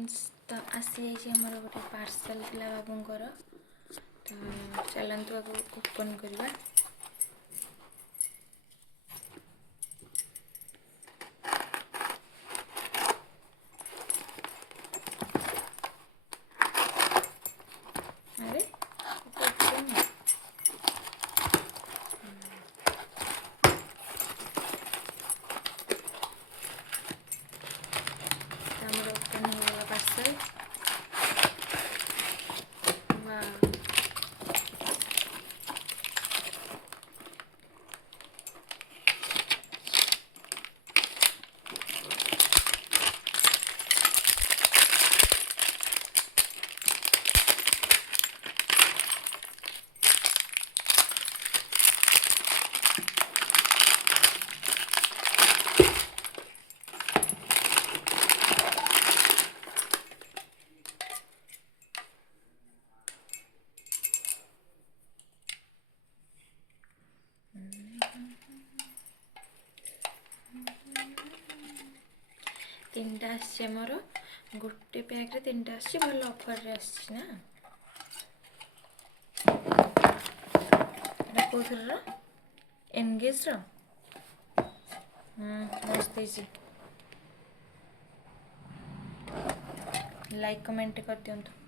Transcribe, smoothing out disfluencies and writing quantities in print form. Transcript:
तो आसी जाइए गोटे पार्सल पिला बाबूंकर तो चलतु आगे ओपन करवा। अरे ओपन होगा पार्सल। तीनटा आसी मोर गोटे पैक रे तीनटा आसी भल ऑफर रे आसी ना। एटा कोथर रो एनगेज रो मस्त है। लाइक कमेंट कर दियंतु।